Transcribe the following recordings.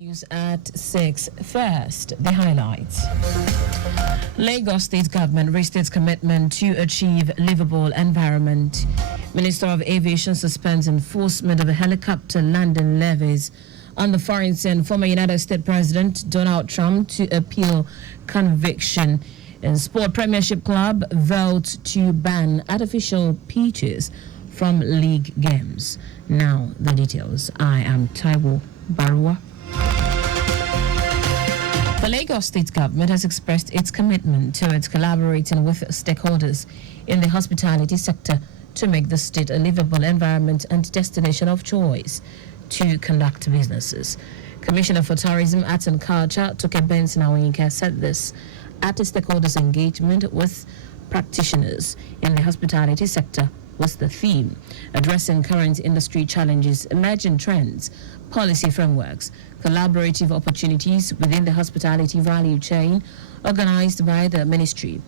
News at 6. First, the highlights. Lagos State Government raised its commitment to achieve livable environment. Minister of Aviation suspends enforcement of the helicopter landing levies on the foreigners and former United States President Donald Trump to appeal conviction. And Sport Premiership Club votes to ban artificial pitches from league games. Now, the details. I am Taiwo Baruwa. The Lagos State Government has expressed its commitment towards collaborating with stakeholders in the hospitality sector to make the state a livable environment and destination of choice to conduct businesses. Commissioner for Tourism, Arts and Culture, Toke Benson Awinka, said this at a stakeholders engagement with practitioners in the hospitality sector was the theme, addressing current industry challenges, emerging trends, policy frameworks, collaborative opportunities within the hospitality value chain organized by the ministry.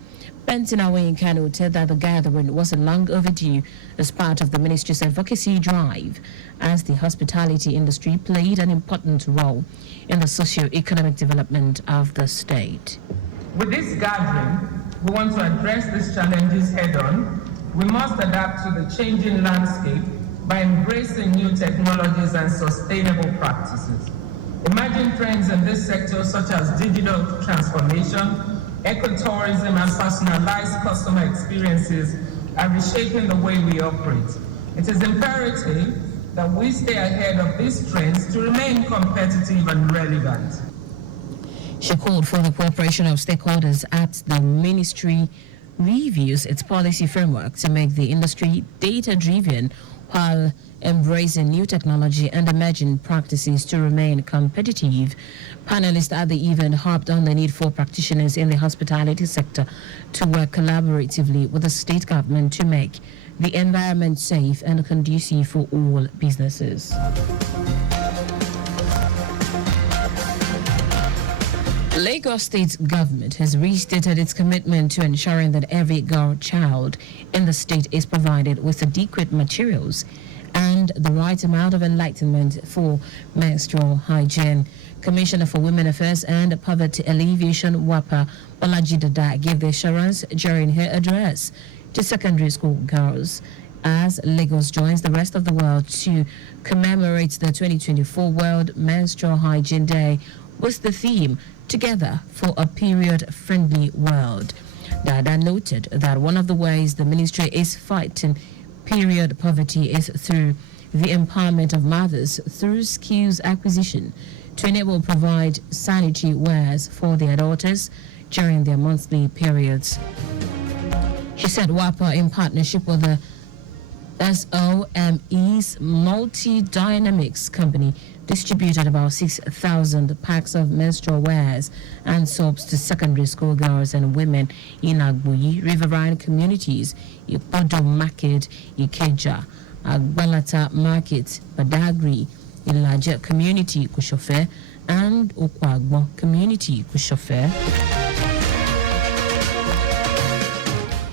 Benson Awinka noted that the gathering was long overdue as part of the ministry's advocacy drive, as the hospitality industry played an important role in the socio-economic development of the state. With this gathering, we want to address these challenges head-on. We must adapt to the changing landscape by embracing new technologies and sustainable practices. Emerging trends in this sector, such as digital transformation, ecotourism, and personalized customer experiences, are reshaping the way we operate. It is imperative that we stay ahead of these trends to remain competitive and relevant. She called for the cooperation of stakeholders as the ministry reviews its policy framework to make the industry data-driven while embracing new technology and emerging practices to remain competitive. Panelists at the event harped on the need for practitioners in the hospitality sector to work collaboratively with the state government to make the environment safe and conducive for all businesses. Lagos State Government has restated its commitment to ensuring that every girl child in the state is provided with adequate materials and the right amount of enlightenment for menstrual hygiene. Commissioner for Women Affairs and Poverty Alleviation, Wapa Bolaji Dada, gave the assurance during her address to secondary school girls as Lagos joins the rest of the world to commemorate the 2024 World Menstrual Hygiene Day with the theme Together for a Period-Friendly World. Dada noted that one of the ways the ministry is fighting period poverty is through the empowerment of mothers through skills acquisition to enable provide sanitary wares for their daughters during their monthly periods. She said WAPA, in partnership with the SOME's Multi-Dynamics Company, distributed about 6,000 packs of menstrual wares and soaps to secondary school girls and women in Agbuyi, riverine communities, Ipodo Market, Ikeja, Agbalata Market, Badagry, Ilaja Community, Kushofe, and Okwagbo Community, Kushofe.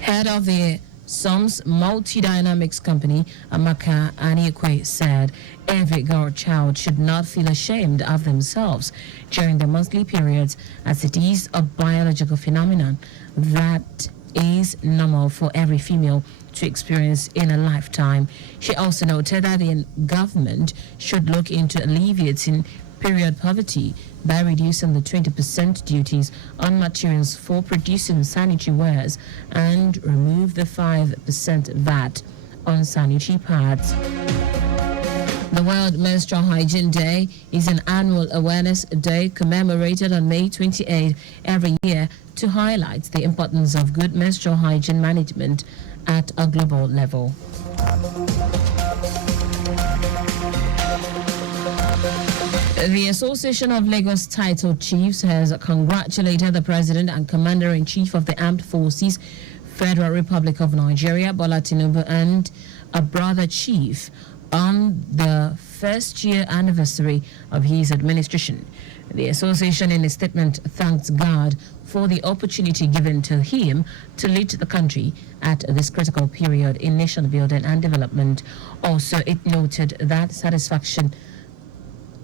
Head of the SOM's Multi-Dynamics Company, Amaka Aniekwe, said every girl child should not feel ashamed of themselves during their monthly periods, as it is a biological phenomenon that is normal for every female to experience in a lifetime. She also noted that the government should look into alleviating period poverty by reducing the 20% duties on materials for producing sanitary wares and remove the 5% VAT on sanitary pads. The World Menstrual Hygiene Day is an annual awareness day commemorated on May 28 every year to highlight the importance of good menstrual hygiene management at a global level. The Association of Lagos Title Chiefs has congratulated the President and Commander-in-Chief of the Armed Forces, Federal Republic of Nigeria, Bola Tinubu, and a brother chief on the first-year anniversary of his administration. The association, in a statement, thanks God for the opportunity given to him to lead the country at this critical period in nation building and development. Also, it noted that satisfaction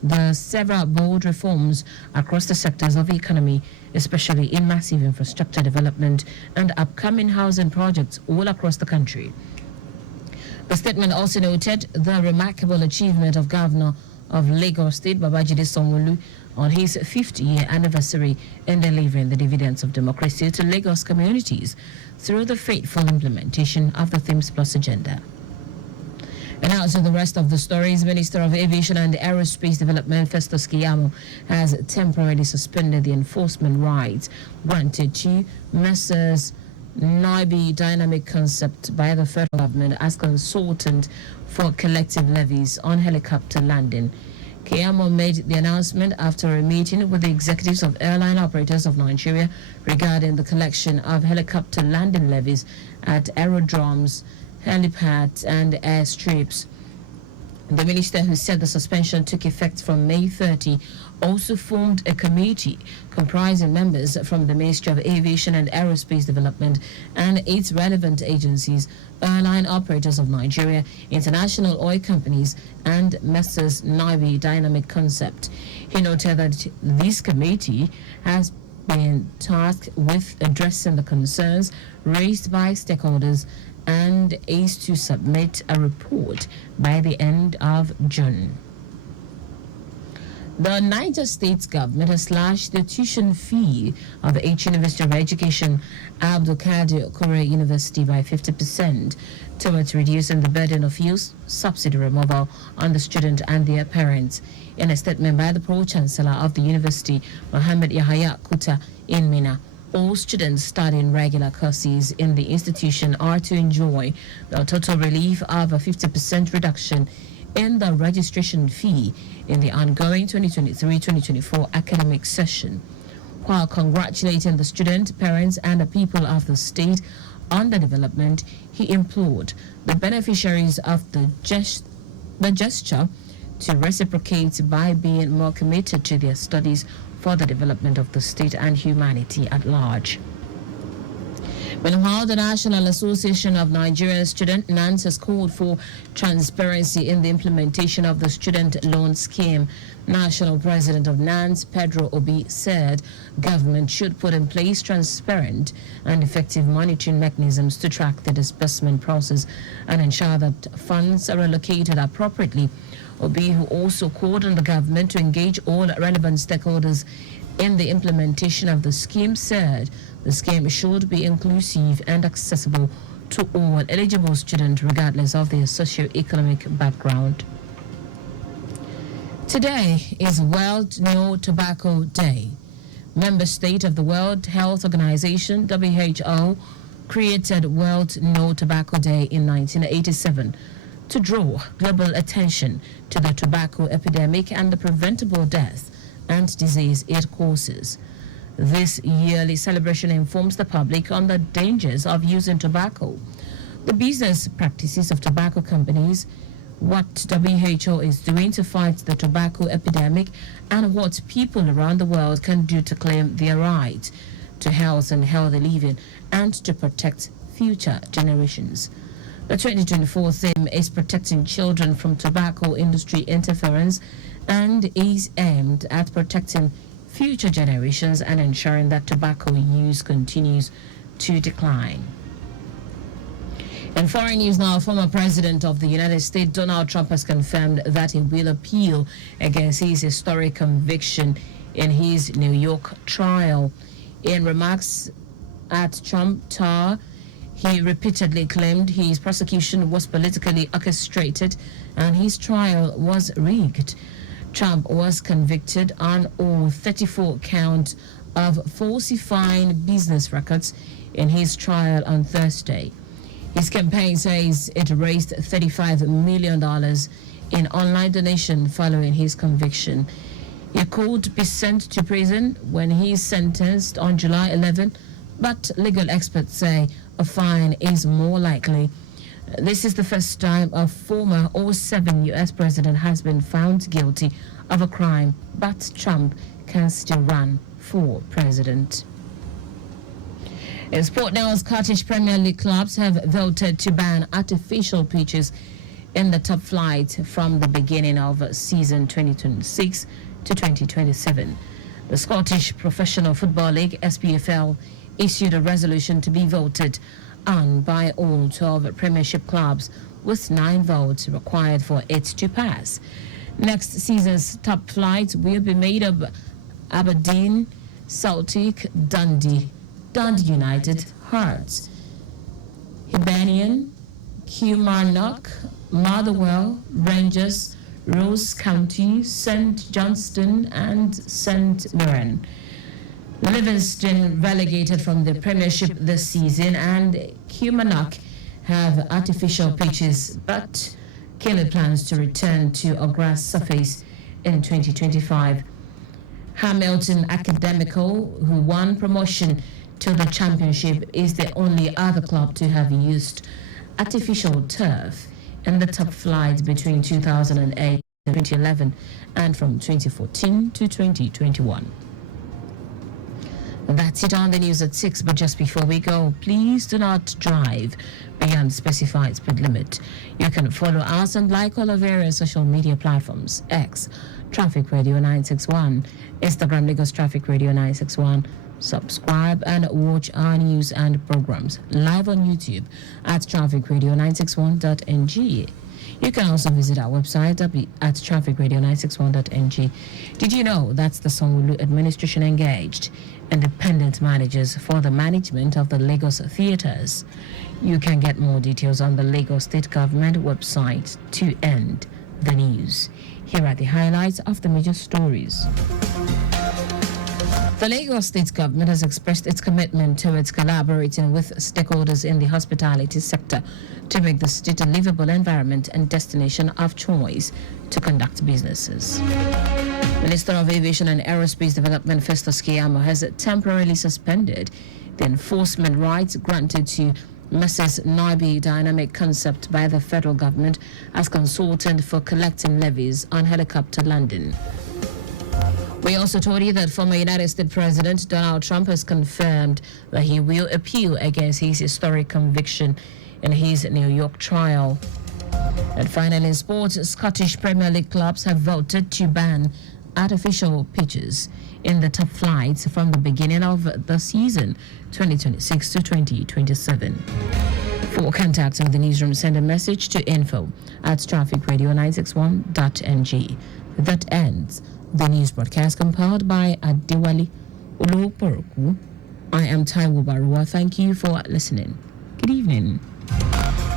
the several bold reforms across the sectors of the economy, especially in massive infrastructure development and upcoming housing projects all across the country. The statement also noted the remarkable achievement of Governor of Lagos State, Babajide Sanwo-Olu, on his 50th-year anniversary in delivering the dividends of democracy to Lagos communities through the faithful implementation of the Themes Plus agenda. And now to the rest of the stories. Minister of Aviation and Aerospace Development, Festus Keyamo, has temporarily suspended the enforcement rights granted to Messrs. Naibi Dynamic Concept by the federal government as consultant for collective levies on helicopter landing. Keyamo made the announcement after a meeting with the executives of airline operators of Nigeria regarding the collection of helicopter landing levies at aerodromes, helipads, and airstrips. The minister, who said the suspension took effect from May 30, also formed a committee comprising members from the Ministry of Aviation and Aerospace Development and its relevant agencies, airline operators of Nigeria, international oil companies, and Messrs. Naibi Dynamic Concept. He noted that this committee has been tasked with addressing the concerns raised by stakeholders and is to submit a report by the end of June. The Niger State government has slashed the tuition fee of the H University of Education, Abdul Kadir Kure University, by 50% towards reducing the burden of youth subsidy removal on the student and their parents. In a statement by the Pro-Chancellor of the university, Mohammed Yahya Kuta in Mina, all students studying regular courses in the institution are to enjoy the total relief of a 50% reduction in the registration fee in the ongoing 2023-2024 academic session. While congratulating the student, parents, and the people of the state on the development, he implored the beneficiaries of the gesture to reciprocate by being more committed to their studies for the development of the state and humanity at large. Meanwhile, the National Association of Nigerian Students, NANS, has called for transparency in the implementation of the student loan scheme. National President of NANS, Pedro Obi, said government should put in place transparent and effective monitoring mechanisms to track the disbursement process and ensure that funds are allocated appropriately. Obi, who also called on the government to engage all relevant stakeholders in the implementation of the scheme, said the scheme should be inclusive and accessible to all eligible students regardless of their socio-economic background. Today is World No Tobacco Day. Member state of the World Health Organization, WHO, created World No Tobacco Day in 1987 to draw global attention to the tobacco epidemic and the preventable death and disease it causes. This yearly celebration informs the public on the dangers of using tobacco, the business practices of tobacco companies, what WHO is doing to fight the tobacco epidemic, and what people around the world can do to claim their right to health and healthy living and to protect future generations. The 2024 theme is protecting children from tobacco industry interference and is aimed at protecting future generations and ensuring that tobacco use continues to decline. In foreign news now, former President of the United States, Donald Trump, has confirmed that he will appeal against his historic conviction in his New York trial. In remarks at Trump Tower, he repeatedly claimed his prosecution was politically orchestrated and his trial was rigged. Trump was convicted on all 34 counts of falsifying business records in his trial on Thursday. His campaign says it raised $35 million in online donation following his conviction. He could be sent to prison when he is sentenced on July 11, but legal experts say a fine is more likely. This is the first time a former 07 U.S. president has been found guilty of a crime, but Trump can still run for president. In sport now, Scottish Premier League clubs have voted to ban artificial pitches in the top flight from the beginning of season 2026 to 2027. The Scottish Professional Football League, SPFL, issued a resolution to be voted on by all 12 Premiership clubs, with 9 votes required for it to pass. Next season's top flight will be made of Aberdeen, Celtic, Dundee United, Hearts, Hibernian, Kilmarnock, Motherwell, Rangers, Ross County, St Johnstone and St Mirren. Livingston relegated from the Premiership this season, and Kilmarnock have artificial pitches, but Kelly plans to return to a grass surface in 2025. Hamilton Academical, who won promotion to the Championship, is the only other club to have used artificial turf in the top flight between 2008 and 2011 and from 2014 to 2021. That's it on the news at 6, but just before we go, please do not drive beyond specified speed limit. You can follow us and like all our various social media platforms: X, Traffic Radio 961, Instagram, Lagos Traffic Radio 961. Subscribe and watch our news and programs live on YouTube at trafficradio961.ng. You can also visit our website at trafficradio961.ng. Did you know that's the Sanwo-Olu administration engaged independent managers for the management of the Lagos theatres? You can get more details on the Lagos State Government website to end the news. Here are the highlights of the major stories. The Lagos State Government has expressed its commitment towards collaborating with stakeholders in the hospitality sector to make the state a livable environment and destination of choice to conduct businesses. Minister of Aviation and Aerospace Development Festus Keyamo has temporarily suspended the enforcement rights granted to Mrs. Noibi Dynamic Concept by the federal government as consultant for collecting levies on helicopter landing. We also told you that former United States President Donald Trump has confirmed that he will appeal against his historic conviction in his New York trial. And finally, in sports, Scottish Premier League clubs have voted to ban artificial pitches in the top flights from the beginning of the season 2026 to 2027. For contact with the newsroom, send a message to info@trafficradio961.ng. That ends the news broadcast compiled by Adewale Oloporoku. I am Taiwo Baruwa. Thank you for listening. Good evening.